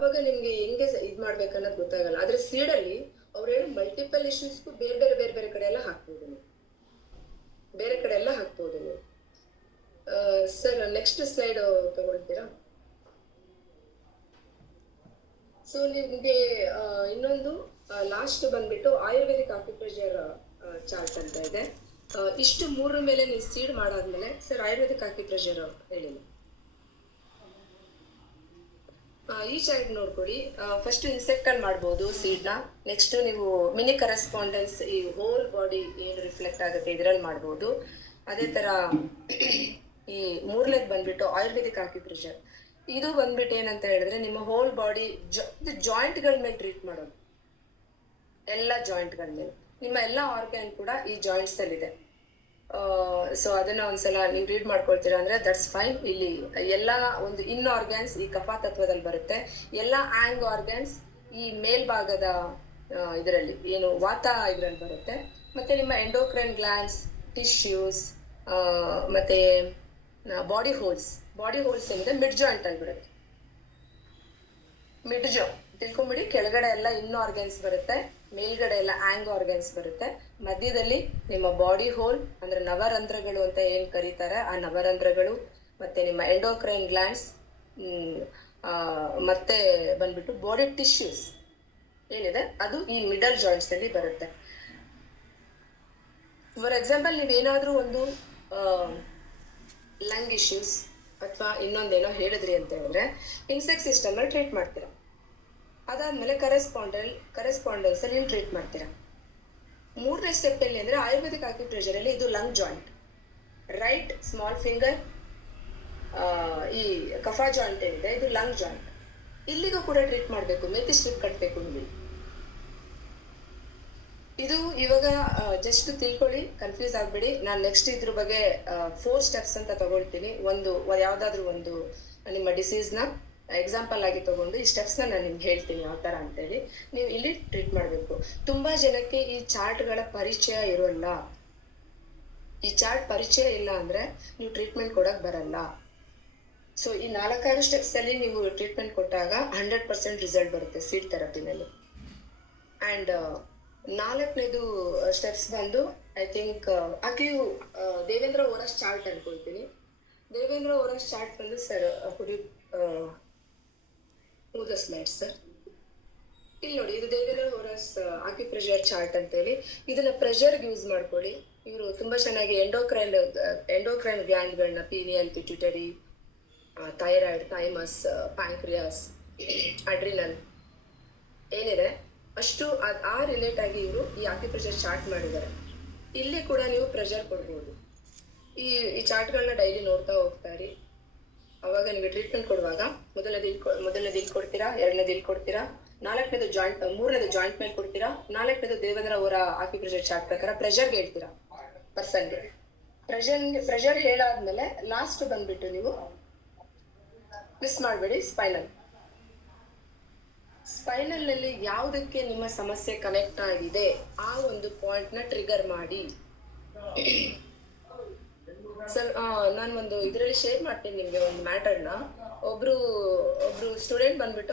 ಅವಾಗ ನಿಮ್ಗೆ ಹೆಂಗೆ ಇದ್ ಮಾಡ್ಬೇಕನ್ನೋದು ಗೊತ್ತಾಗಲ್ಲ. ಆದ್ರೆ ಸೀಡಲ್ಲಿ ಅವ್ರು ಹೇಳೋ ಮಲ್ಟಿಪಲ್ ಇಶ್ಯೂಸ್ಗೂ ಬೇರೆ ಬೇರೆ ಕಡೆ ಎಲ್ಲ ಹಾಕ್ಬೋದು ನೀವು, ಬೇರೆ ಕಡೆ ಎಲ್ಲ ಹಾಕ್ಬೋದು ನೀವು. ಸರ್ ನೆಕ್ಸ್ಟ್ ಸ್ಲೈಡ್ ತಗೊಳ್ತೀರಾ? ಸೊ ನಿಮ್ಗೆ ಇನ್ನೊಂದು ಲಾಸ್ಟ್ ಬಂದ್ಬಿಟ್ಟು ಆಯುರ್ವೇದಿಕ್ ಆಕ್ಯುಪ್ರೆಷರ್ ಚಾರ್ಟ್ ಅಂತ ಇದೆ. ಇಷ್ಟು ಮೂರ ಮೇಲೆ ನೀವು ಸೀಡ್ ಮಾಡಾದ್ಮೇಲೆ ಸರ್ ಆಯುರ್ವೇದಿಕ್ ಆಕ್ಯುಪ್ರೆಷರ್ ಹೇಳಿ. ಈ ಚಾರ್ಟ್ ನೋಡ್ಕೊಳ್ಳಿ. ಫಸ್ಟ್ ಇನ್ಸೆಕ್ಟ್ ಅಲ್ಲಿ ಮಾಡ್ಬೋದು ಸೀಡ್ ನ. ನೆಕ್ಸ್ಟ್ ನೀವು ಮಿನಿ ಕರೆಸ್ಪಾಂಡೆನ್ಸ್ ಈ ಹೋಲ್ ಬಾಡಿ ಏನು ರಿಫ್ಲೆಕ್ಟ್ ಆಗುತ್ತೆ ಇದ್ರಲ್ಲಿ ಮಾಡ್ಬೋದು. ಅದೇ ತರ ಈ ಮೂರನೇದು ಬಂದ್ಬಿಟ್ಟು ಆಯುರ್ವೇದಿಕ್ ಆಕ್ಯುಪ್ರೆಷರ್. ಇದು ಬಂದ್ಬಿಟ್ಟು ಏನಂತ ಹೇಳಿದ್ರೆ ನಿಮ್ಮ ಹೋಲ್ ಬಾಡಿ ಜಾಯಿಂಟ್ಗಳ ಮೇಲೆ ಟ್ರೀಟ್ ಮಾಡೋದು, ಎಲ್ಲ ಜಾಯಿಂಟ್ಗಳ ಮೇಲೆ. ನಿಮ್ಮ ಎಲ್ಲ ಆರ್ಗ್ಯಾನ್ ಕೂಡ ಈ ಜಾಯಿಂಟ್ಸ್ ಅಲ್ಲಿ ಇದೆ. ಸೊ ಅದನ್ನ ಒಂದ್ಸಲ ನೀವು ರೀಡ್ ಮಾಡ್ಕೊಳ್ತೀರಾ ಅಂದ್ರೆ ದಟ್ಸ್ ಫೈನ್. ಇಲ್ಲಿ ಎಲ್ಲ ಒಂದು ಇನ್ ಆರ್ಗ್ಯಾನ್ಸ್ ಈ ಕಫಾ ತತ್ವದಲ್ಲಿ ಬರುತ್ತೆ. ಎಲ್ಲ ಆಂಗ್ ಆರ್ಗ್ಯಾನ್ಸ್ ಈ ಮೇಲ್ಭಾಗದ ಇದರಲ್ಲಿ ಏನು ವಾತ ಇದರಲ್ಲಿ ಬರುತ್ತೆ. ಮತ್ತೆ ನಿಮ್ಮ ಎಂಡೋಕ್ರೈನ್ ಗ್ಲ್ಯಾಂಡ್ಸ್, ಟಿಶ್ಯೂಸ್, ಮತ್ತೆ ಬಾಡಿ ಹೋಲ್ಸ್ ಏನಿದೆ ಮಿಡ್ ಜಾಯಿಂಟ್ ಅಲ್ಲಿ ಬಿಡುತ್ತೆ. ಮಿಡ್ ತಿಳ್ಕೊಂಬಿಡಿ. ಕೆಳಗಡೆ ಎಲ್ಲ ಇನ್ ಆರ್ಗ್ಯಾನ್ಸ್ ಬರುತ್ತೆ, ಮೇಲ್ಗಡೆ ಎಲ್ಲ ಆಂಗ್ ಆರ್ಗ್ಯಾನ್ಸ್ ಬರುತ್ತೆ. ಮಧ್ಯದಲ್ಲಿ ನಿಮ್ಮ ಬಾಡಿ ಹೋಲ್ ಅಂದ್ರೆ ನವರಂಧ್ರಗಳು ಅಂತ ಏನ್ ಕರೀತಾರೆ ಆ ನವರಂಧ್ರಗಳು, ಮತ್ತೆ ನಿಮ್ಮ ಎಂಡೋಕ್ರೈನ್ ಗ್ಲ್ಯಾಂಡ್ಸ್, ಮತ್ತೆ ಬಂದ್ಬಿಟ್ಟು ಬಾಡಿ ಟಿಶ್ಯೂಸ್ ಏನಿದೆ ಅದು ಈ ಮಿಡಲ್ ಜಾಯಿಂಟ್ಸ್ ಅಲ್ಲಿ ಬರುತ್ತೆ. ಫಾರ್ ಎಕ್ಸಾಂಪಲ್ ನೀವೇನಾದ್ರೂ ಒಂದು ಲಂಗ್ ಇಶ್ಯೂಸ್ ಅಥವಾ ಇನ್ನೊಂದೇನೋ ಹೇಳಿದ್ರಿ ಅಂತ ಹೇಳಿದ್ರೆ ಇನ್ಸೆಕ್ಟ್ ಸಿಸ್ಟಮ್ ಅಲ್ಲಿ ಟ್ರೀಟ್ ಮಾಡ್ತೀರಾ. ಅದಾದ್ಮೇಲೆ ಕರೆಸ್ಪಾಂಡೆನ್ಸ್ ಅಲ್ಲಿ ಟ್ರೀಟ್ ಮಾಡ್ತೀರಾ. ಮೂರನೇ ಸ್ಟೆಪ್ ಅಲ್ಲಿ ಅಂದ್ರೆ ಆಯುರ್ವೇದಿಕ್ ಆಕ್ಯುಪ್ರೆಷರ್ ಅಲ್ಲಿ ಇದು lung joint, right small finger, ಈ ಕಫಾ ಜಾಯಿಂಟ್ ಏನಿದೆ ಇದು ಲಂಗ್ ಜಾಯಿಂಟ್. ಇಲ್ಲಿಗೂ ಕೂಡ ಟ್ರೀಟ್ ಮಾಡಬೇಕು, ಮೆಥಿ ಸ್ಟ್ರಿಪ್ ಕಟ್ಟಬೇಕು ನೀವು. ಇದು ಇವಾಗ ಜಸ್ಟ್ ತಿಳ್ಕೊಳ್ಳಿ, ಕನ್ಫ್ಯೂಸ್ ಆಗ್ಬೇಡಿ. ನಾನು ನೆಕ್ಸ್ಟ್ ಇದ್ರ ಬಗ್ಗೆ 4 ಸ್ಟೆಪ್ಸ್ ಅಂತ ತಗೊಳ್ತೀನಿ. ಯಾವ್ದಾದ್ರು ಒಂದು ನಿಮ್ಮ ಡಿಸೀಸ್ನ ಎಕ್ಸಾಂಪಲ್ ಆಗಿ ತಗೊಂಡು ಈ ಸ್ಟೆಪ್ಸ್ನ ನಾನು ನಿಮ್ಗೆ ಹೇಳ್ತೀನಿ ಯಾವ ಥರ ಅಂತೇಳಿ ನೀವು ಇಲ್ಲಿ ಟ್ರೀಟ್ ಮಾಡಬೇಕು. ತುಂಬಾ ಜನಕ್ಕೆ ಈ ಚಾರ್ಟ್ಗಳ ಪರಿಚಯ ಇರೋಲ್ಲ. ಈ ಚಾರ್ಟ್ ಪರಿಚಯ ಇಲ್ಲ ಅಂದ್ರೆ ನೀವು ಟ್ರೀಟ್ಮೆಂಟ್ ಕೊಡಕ್ ಬರಲ್ಲ. ಸೊ ಈ 4 ಸ್ಟೆಪ್ಸ್ ಅಲ್ಲಿ ನೀವು ಟ್ರೀಟ್ಮೆಂಟ್ ಕೊಟ್ಟಾಗ 100% ರಿಸಲ್ಟ್ ಬರುತ್ತೆ ಸೀಡ್ ಥೆರಪಿನಲ್ಲಿ. ಆ್ಯಂಡ್ 4ನೇದು ಸ್ಟೆಪ್ಸ್ ಬಂದು ಐ ಥಿಂಕ್ ನೀವು ದೇವೇಂದ್ರ ಓರಸ್ ಚಾರ್ಟ್ ಅನ್ಕೊಳ್ತೀನಿ. ದೇವೇಂದ್ರ ಓರಸ್ ಚಾರ್ಟ್ ಬಂದು ಸರ್ ಸ್ಲೈಡ್ ಸರ್ ಇಲ್ಲಿ ನೋಡಿ. ಇದು ದೇವೇಂದ್ರ ಓರಸ್ ಆಕ್ಯುಪ್ರೆಷರ್ ಚಾರ್ಟ್ ಅಂತೇಳಿ. ಇದನ್ನ ಪ್ರೆಷರ್ಗೆ ಯೂಸ್ ಮಾಡ್ಕೊಳ್ಳಿ. ಇವರು ತುಂಬಾ ಚೆನ್ನಾಗಿ ಎಂಡೋಕ್ರೈನ್ ಗ್ಲ್ಯಾಂಡ್ಗಳನ್ನ pineal, pituitary, thyroid, thymus, pancreas, adrenal ಏನಿದೆ ಅಷ್ಟು ಆ ರಿಲೇಟ್ ಆಗಿ ಇವರು ಈ ಆಕ್ಯುಪ್ರೆಷರ್ ಚಾರ್ಟ್ ಮಾಡಿದ್ದಾರೆ. ಇಲ್ಲಿ ಕೂಡ ನೀವು ಪ್ರೆಷರ್ ಕೊಡ್ಬೋದು. ಈ ಚಾರ್ಟ್ಗಳನ್ನ ಡೈಲಿ ನೋಡ್ತಾ ಹೋಗ್ತಾರೆ. ಅವಾಗ ನಿಮಗೆ ಟ್ರೀಟ್ಮೆಂಟ್ ಕೊಡುವಾಗ ಮೊದಲನೇದು ಇಲ್ಲಿ ಕೊಡ್ತೀರಾ, 2ನೇದು ಇಲ್ಲಿ ಕೊಡ್ತೀರಾ, 4ನೇದು ಜಾಯಿಂಟ್, 3ನೇದು ಜಾಯಿಂಟ್ ಮೇಲೆ ಕೊಡ್ತೀರಾ, 4ನೇದು ದೇವೇಂದ್ರ ಅವರ ಆಕ್ಯುಪ್ರೆಷರ್ ಚಾರ್ಟ್ ಪ್ರಕಾರ ಪ್ರೆಷರ್ಗೆ ಹೇಳ್ತೀರಾ ಪರ್ಸನ್ಗೆ. ಪ್ರೆಷರ್ ಹೇಳಾದ್ಮೇಲೆ ಲಾಸ್ಟ್ ಬಂದ್ಬಿಟ್ಟು ನೀವು ಮಿಸ್ ಮಾಡಬೇಡಿ ಸ್ಪೈನಲ್ ನಲ್ಲಿ ಯಾವುದಕ್ಕೆ ನಿಮ್ಮ ಸಮಸ್ಯೆ ಕನೆಕ್ಟ್ ಆಗಿದೆ ಆ ಒಂದು ಪಾಯಿಂಟ್ ನ ಟ್ರಿಗರ್ ಮಾಡಿ. ಸರ್ ನಾನು ಒಂದು ಇದರಲ್ಲಿ ಶೇರ್ ಮಾಡ್ತೀನಿ ನಿಮ್ಗೆ ಒಂದು ಮ್ಯಾಟರ್ನ. ಒಬ್ರು ಸ್ಟೂಡೆಂಟ್ ಬಂದ್ಬಿಟ್ಟು